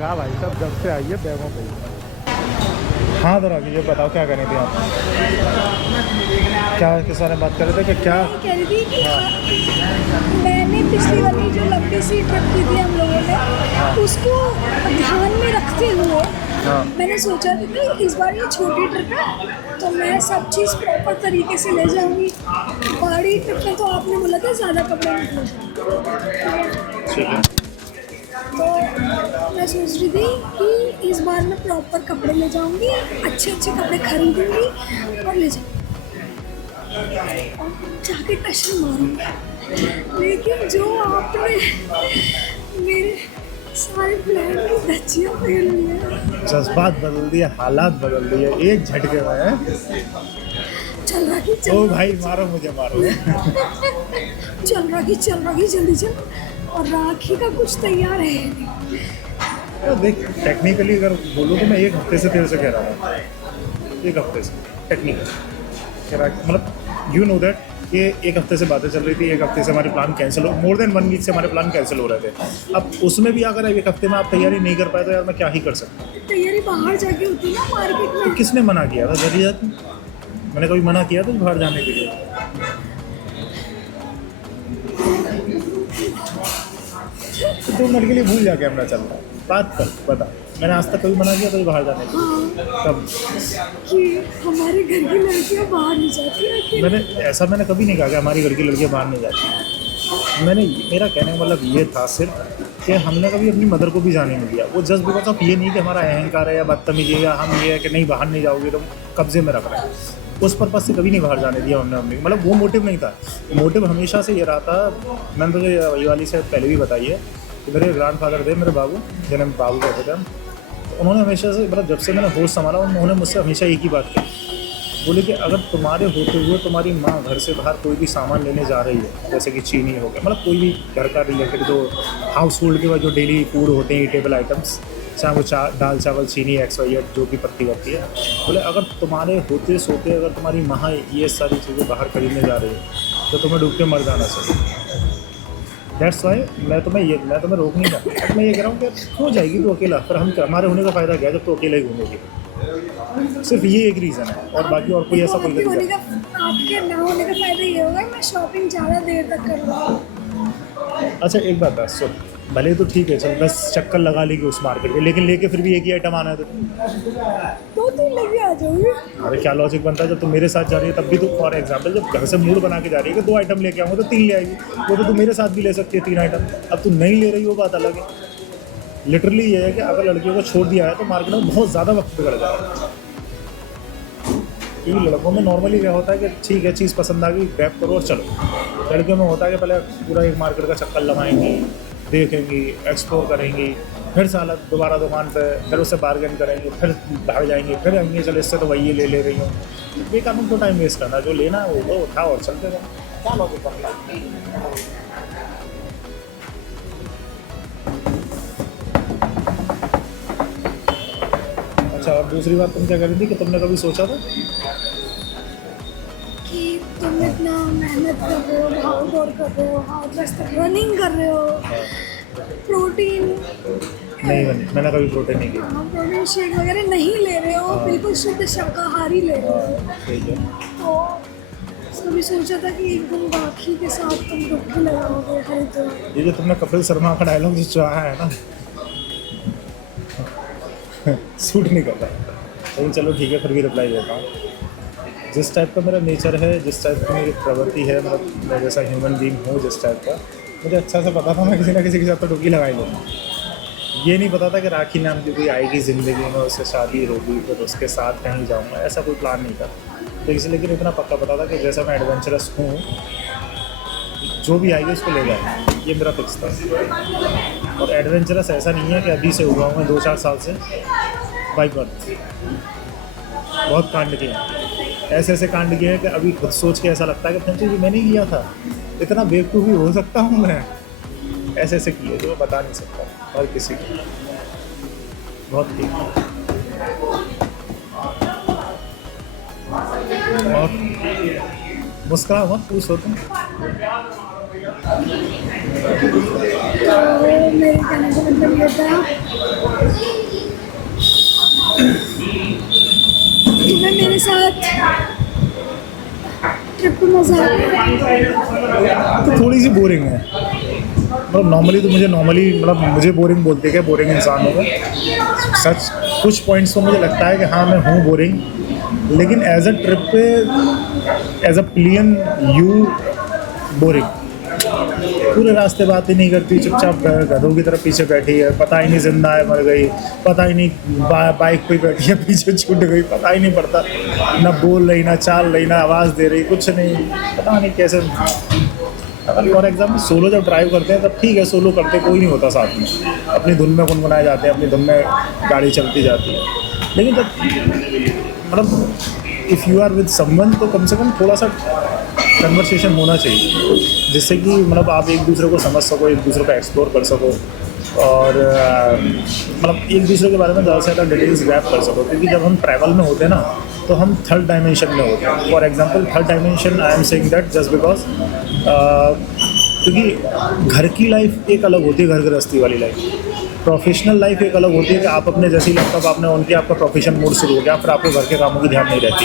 हाँ भाई सब जब से आई है बैगों पे। हाँ जरा ये बताओ क्या करनी थी आप? क्या किस बारे में बात कर रहे थे कि क्या कह रही थी कि मैंने पिछली वाली जो लंबी सी ट्रिप की थी हम लोगों ने, उसको ध्यान में रखते हुए मैंने सोचा था कि इस बार ये छोटी ट्रिप है तो मैं सब चीज़ प्रॉपर तरीके से ले जाऊंगी। बड़ी ट्रिप में तो आपने बोला था ज़्यादा कपड़े मत ले जाओ, तो मैं सोच रही थी कि इस बार मैं प्रॉपर कपड़े ले जाऊंगी, अच्छे अच्छे कपड़े खरीदूंगी और ले जाऊंगी और जाके टशन मारूंगी। लेकिन जो आपने मेरे सारे प्लान की धज्जियां फेल हुई हैं। जज्बात बदल दिए, हालात बदल दिए एक झटके में। चल रहा कि ओ भाई मारो मुझे मारो। चल रहा कि जल्दी चल। और राखी का कुछ तैयार है नहीं। तो देख टेक्निकली अगर बोलूँ तो मैं एक हफ्ते से तेरे से कह रहा हूँ, एक हफ्ते से टेक्निकल मतलब यू नो दैट कि एक हफ्ते से बातें चल रही थी, एक हफ्ते से हमारे प्लान कैंसिल हो, मोर देन 1 वीक से हमारे प्लान कैंसिल हो रहे थे। अब उसमें भी अगर एक हफ्ते में आप तैयारी नहीं कर पाए तो यार मैं क्या ही कर सकता हूँ। तैयारी बाहर जाके होती ना मार्केट में। तो किसने मना किया था? जरिया मैंने कभी मना किया था बाहर जाने के लिए? तो 2 मिनट के लिए भूल जा कैमरा चल रहा है, बात कर बता, मैंने आज तक कभी मना किया तो बाहर जाने के लिए? कब? कि हमारे घर की लड़कियां बाहर नहीं जाती। मैंने कभी नहीं कहा कि हमारी घर की लड़कियां बाहर नहीं जाती। मेरा कहने का मतलब ये था सिर्फ कि हमने कभी अपनी मदर को भी जाने नहीं दिया। वो जस्ट बिकॉज ऑफ ये नहीं कि हमारा अहंकार है या बदतमीजी है या हम ये है कि नहीं बाहर नहीं जाओगे तो कब्जे में रख रहे हैं, उस पर्पज़ से कभी नहीं बाहर जाने दिया हमने मम्मी। मतलब वो मोटिव नहीं था, मोटिव हमेशा से ये रहा था। मैंने तुझे ये वाली से पहले भी बताई है कि मेरे ग्रैंडफादर थे, मेरे बाबू जिन्हें बाबू कहते थे हम, उन्होंने हमेशा से मतलब जब से मैंने होश संभाला उन्होंने मुझसे हमेशा एक ही बात की, बोले कि अगर तुम्हारे होते हुए तुम्हारी माँ घर से बाहर कोई भी सामान लेने जा रही है, जैसे कि चीनी हो गया, मतलब कोई भी घर का रिलेटेड जो हाउस होल्ड के बाद जो डेली फूड होते हैं, ईटेबल आइटम्स, चाहे वो दाल चावल चीनी XYZ जो भी पत्ती होती है, बोले अगर तुम्हारे होते सोते अगर तुम्हारी माँ ये सारी चीज़ें बाहर खरीदने जा रही है तो तुम्हें डूब के मर जाना चाहिए। दैट्स वाई मैं तुम्हें रोक नहीं रहा। अब मैं ये कह रहा हूँ कि हो जाएगी तो अकेला, पर हमारे होने का फ़ायदा क्या है जब तो अकेला ही घूमेगी। सिर्फ ये एक रीज़न है और बाकी और कोई ऐसा कोई रीज़न। आपके ना होने का फायदा ये होगा मैं शॉपिंग ज़्यादा देर तक कर रहा हूँ। अच्छा एक बात है, सुन, भले तो ठीक है चल 10 चक्कर लगा लेगी उस मार्केट के, लेकिन लेके फिर भी एक ही आइटम आना है तो 2-3 लेके आ जाओगे। अरे क्या लॉजिक बनता है? जब तुम मेरे साथ जा रही है तब भी तो फॉर एग्जाम्पल जब घर से मूड बना के जा रही है कि 2 आइटम लेके आऊँगा तो 3 ले आएगी, वो तो तुम मेरे साथ भी ले सकती है 3 आइटम। अब तुम नहीं ले रही हो बात अलग है। लिटरली ये है कि अगर लड़कियों को छोड़ दिया है तो मार्केट में बहुत ज़्यादा वक्त बिगड़ जाएगा। क्योंकि लड़कों में नॉर्मली क्या होता है कि ठीक है चीज़ पसंद आ गई ग्रैब करो और चलो। लड़कियों में होता है कि पहले पूरा एक मार्केट का चक्कर लगाएंगी, देखेंगी, एक्सप्लोर करेंगी, फिर साला दोबारा दुकान पे फिर उससे बार्गेन करेंगे, फिर बाहर जाएंगे, फिर आएंगे चलो इससे तो वही ले रही हूँ। बेकानून को टाइम वेस्ट करना, जो लेना है वो उठा और चलते रहो। क्या लॉजिक बनता है? अच्छा और दूसरी बात तुम क्या कर रही थी कि तुमने कभी सोचा था कि तुम इतना मेहनत कर रहे हो, भाग दौड़ कर रहे हो, हाथ तक रनिंग कर रहे हो, प्रोटीन नहीं मैंने कभी प्रोटीन नहीं किया। प्रोटीन शेक वगैरह नहीं ले रहे हो, बिल्कुल शुद्ध शाकाहारी ले रहे हो, ठीक है। तो कभी सोचा था कि एकदम राखी के साथ तुम डुबकी लगाओगे हरिद्वार? ये जो तुमने कपिल शर्मा का डायलॉग जो चाहा है ना सूट नहीं करता, लेकिन चलो ठीक है फिर भी रिप्लाई देता हूँ। जिस टाइप का मेरा नेचर है, जिस टाइप की मेरी प्रवृत्ति है, मतलब मैं जैसा ह्यूमन बीइंग हूँ जिस टाइप का, मुझे अच्छा से पता था मैं किसी ना किसी के साथ तो डुबकी लगाई लूँगा। ये नहीं पता था कि राखी नाम की कोई आएगी ज़िंदगी में, उससे शादी होगी फिर उसके साथ कहीं जाऊँगा, ऐसा कोई प्लान नहीं था। तो इसलिए लेकिन इतना पक्का पता था कि जैसा मैं एडवेंचरस हूँ, जो भी आएगी उसको ले जाएंगे, ये मेरा फिक्स था। और एडवेंचरस ऐसा नहीं है कि अभी से हुआ हूँ मैं 2-4 साल से, बाई बर्थ बहुत कांड किए हैं, ऐसे कांड किए हैं कि अभी खुद सोच के ऐसा लगता है कि फ्रेंड जी मैंने किया था, इतना बेवकूफ़ी हो सकता हूँ मैं, ऐसे किए जो मैं बता नहीं सकता और किसी को। बहुत ठीक। और मुस्कुराओ मत, पूछो तुम। तो मेरे कहने का मतलब ये था, तुम्हें मेरे साथ ट्रिप पे मजा आया? तो थोड़ी सी बोरिंग है, मतलब नॉर्मली तो मतलब मुझे बोरिंग बोलते क्या, बोरिंग इंसान हूँ मैं सच। कुछ पॉइंट्स तो मुझे लगता है कि हाँ मैं हूँ बोरिंग, लेकिन एज अ ट्रिप पे as a plane you boring. पूरे रास्ते बातें नहीं करती, चुपचाप गधों की तरफ पीछे बैठी है, पता ही नहीं जिंदा है मर गई, पता ही नहीं बाइक पे बैठी है पीछे छूट गई, पता ही नहीं पड़ता, ना बोल रही ना चाल रही ना आवाज़ दे रही, कुछ नहीं, पता नहीं कैसे। अगर फॉर एग्जाम्पल सोलो जब ड्राइव करते हैं तब ठीक है, सोलो करते कोई नहीं होता साथ में, अपनी धुन में गुनगुनाए जाते हैं, अपनी धुन में गाड़ी चलती जाती है। लेकिन जब मतलब if you are with someone तो कम से कम थोड़ा सा कन्वर्सेशन होना चाहिए, जिससे कि मतलब आप एक दूसरे को समझ सको, एक दूसरे को एक्सप्लोर कर सको, और मतलब एक दूसरे के बारे में ज़्यादा से ज़्यादा डिटेल्स ग्रैब कर सको। क्योंकि जब हम ट्रैवल में होते हैं ना तो हम थर्ड डायमेंशन में होते हैं। For example third dimension I am saying that just because क्योंकि घर की लाइफ एक अलग होती है, घर गृहस्थी वाली लाइफ, प्रोफेशनल लाइफ एक अलग होती है कि आप अपने जैसी लैपटॉप आपने ऑन किया, आपका प्रोफेशन मोड शुरू हो गया, फिर आपको घर के कामों की ध्यान नहीं रहती,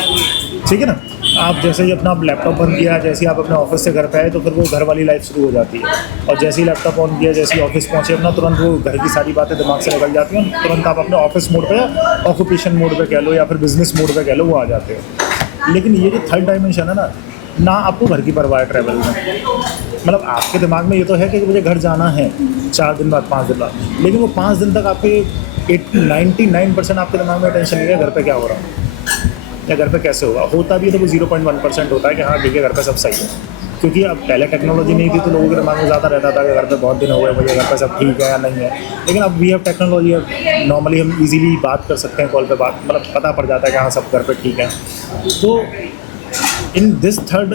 ठीक है ना। आप जैसे ही अपना लैपटॉप बंद किया, जैसे ही आप अपने ऑफिस से घर पे आए तो फिर वो घर वाली लाइफ शुरू हो जाती है, और जैसे ही लैपटॉप ऑन किया, जैसे ही ऑफिस पहुँचे अपना, तुरंत वो घर की सारी बातें दिमाग से निकल जाती हैं, तुरंत आप अपने ऑफिस मोड पे या ऑक्यूपेशन मोड पे कह लो या फिर बिजनेस मोड पे कह लो, वो आ जाते हैं। लेकिन ये जो थर्ड डायमेंशन है ना आपको घर की परवाह है ट्रैवल में, मतलब आपके दिमाग में ये तो है कि मुझे घर जाना है 4 दिन बाद 5 दिन बाद, लेकिन वो 5 दिन तक आपके 99% आपके दिमाग में टेंशन नहीं है घर पे क्या हो रहा है या घर पे कैसे होता भी है तो वो 0.1% होता है कि हाँ ठीक है घर पे सब सही है। क्योंकि अब पहले टेक्नोलॉजी नहीं थी तो लोगों के दिमाग में ज़्यादा रहता था कि घर पे बहुत दिन हो गए, मुझे घर पे सब ठीक है या नहीं है। लेकिन अब वी हैव टेक्नोलॉजी, अब नॉर्मली हम इजीली बात कर सकते हैं कॉल पे, बात मतलब पता पड़ जाता है कि हाँ सब घर पे ठीक है। तो in this third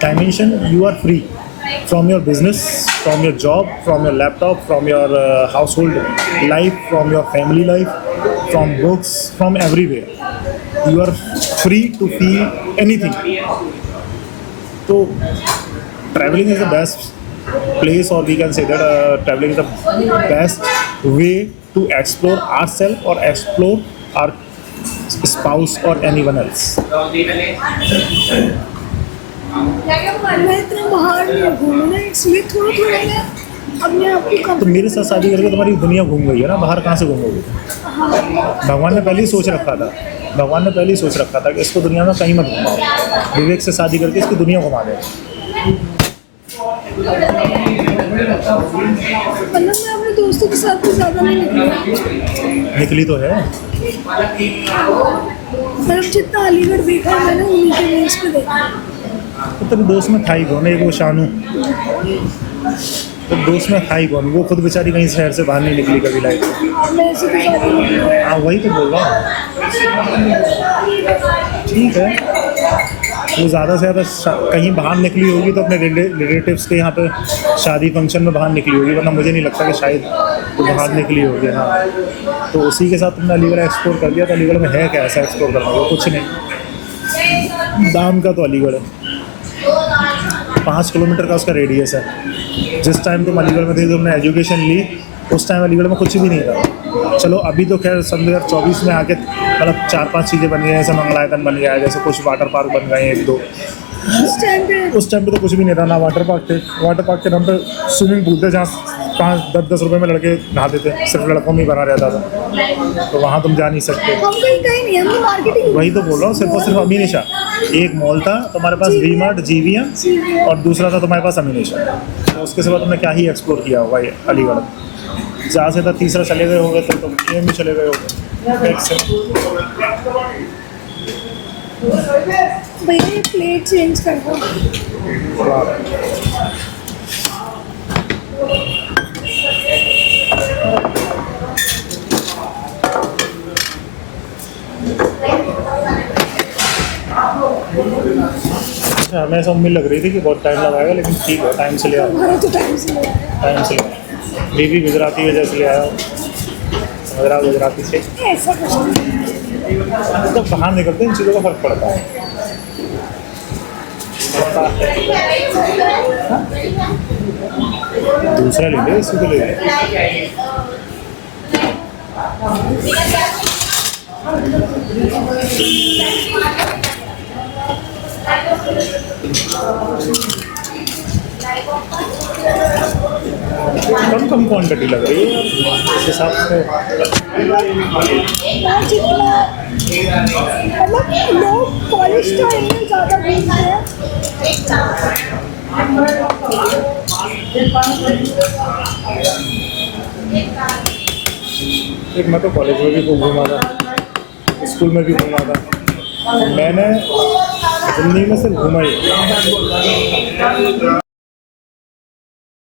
dimension you are free from your business, from your job, from your laptop, from your household life, from your family life, from books, from everywhere. You are free to feel anything. So traveling is the best place, or we can say that traveling is the best way to explore ourselves or explore our spouse or anyone else. मैं इतना बाहर नहीं घूमू ना, इसलिए थोड़ा थोड़ा मैं अपने आप को तो मेरे साथ शादी करके तुम्हारी दुनिया घूम गई है ना, बाहर कहाँ से घूमोगे? भगवान ने पहले ही सोच रखा था कि इसको दुनिया में कहीं मत घुमाओ, विवेक से शादी करके इसकी दुनिया घुमा दे। मतलब मैं अपने दोस्तों के साथ भी ज़्यादा नहीं निकली तो है, मतलब जितना अलीगढ़ देखा है मैंने उन्हीं के बेस पे देखा। तो तेरे दोस्त में था ही कौन? एक वो शानू, तो दोस्त में था ही कौन? वो खुद बेचारी कहीं शहर से बाहर नहीं निकली कभी लाइफ में। मैं ऐसे तो शादी नहीं की। हाँ वही तो बोल रहा हूँ, ठीक है। वो ज़्यादा से ज़्यादा कहीं बाहर निकली होगी तो अपने रिलेटिव्स के यहाँ पे शादी फंक्शन में बाहर निकली होगी, वरना मुझे नहीं लगता कि शायद वो बाहर निकली होगी। हाँ तो उसी के साथ तुमने अलीगढ़ एक्सप्लोर कर लिया, तो अलीगढ़ में है क्या ऐसा एक्सप्लोर करने को? कुछ नहीं, दाम का तो अलीगढ़ है, 5 किलोमीटर का उसका रेडियस है। जिस टाइम तुम अलीगढ़ में थे, तुमने एजुकेशन ली, उस टाइम अलीगढ़ में कुछ भी नहीं था। चलो अभी तो खैर सन 2024 में आके मतलब 4-5 चीज़ें बन गई हैं, जैसे मंगलायतन बन गया है, जैसे कुछ वाटर पार्क बन गए हैं 1-2। उस टाइम पे तो कुछ भी नहीं था, ना वाटर पार्क थे। वाटर पार्क के नाम पे स्विमिंग पूल थे जहाँ 5-10 रुपये में लड़के नहाते थे, सिर्फ लड़कों में ही बना रहता था, तो वहाँ तुम जा नहीं सकते। हम कहीं नहीं, हम तो मार्केटिंग। वही तो बोल रहा हूँ, सिर्फ और सिर्फ अमीनिशा। एक मॉल था तुम्हारे पास, वी मार्ट, GVM, और दूसरा था तुम्हारे पास अमीनिशा। तो उसके सिवा तुमने क्या ही एक्सप्लोर किया होगा ये अलीगढ़? जहाँ से था तीसरा चले गए होंगे, तो तुम AM भी चले गए होंगे। भैया ये प्लेट चेंज कर दो। हमें ऐसा उम्मीद लग रही थी कि बहुत टाइम लगाएगा, लेकिन ठीक है, टाइम से ले आओ। हमारा तो टाइम से लगा। टाइम से ले आओ। बीवी गुजराती वजह से ले आया, गुजराती से। ऐसा कुछ नहीं। तो बाहर निकलते हैं इन चीज़ों का फर्क पड़ता है। दूसरा ले ले, इसी को ले ले। कम कम क्वांटिटी लग रही है इस हिसाब से। मैं जितना मतलब लोग कॉलेज टाइम में ज़्यादा घूमते हैं। एक मैं तो कॉलेज में भी खूब घूमा था, स्कूल में भी घूमा था, मैंने ज़िंदगी में सिर्फ घूमा ही है।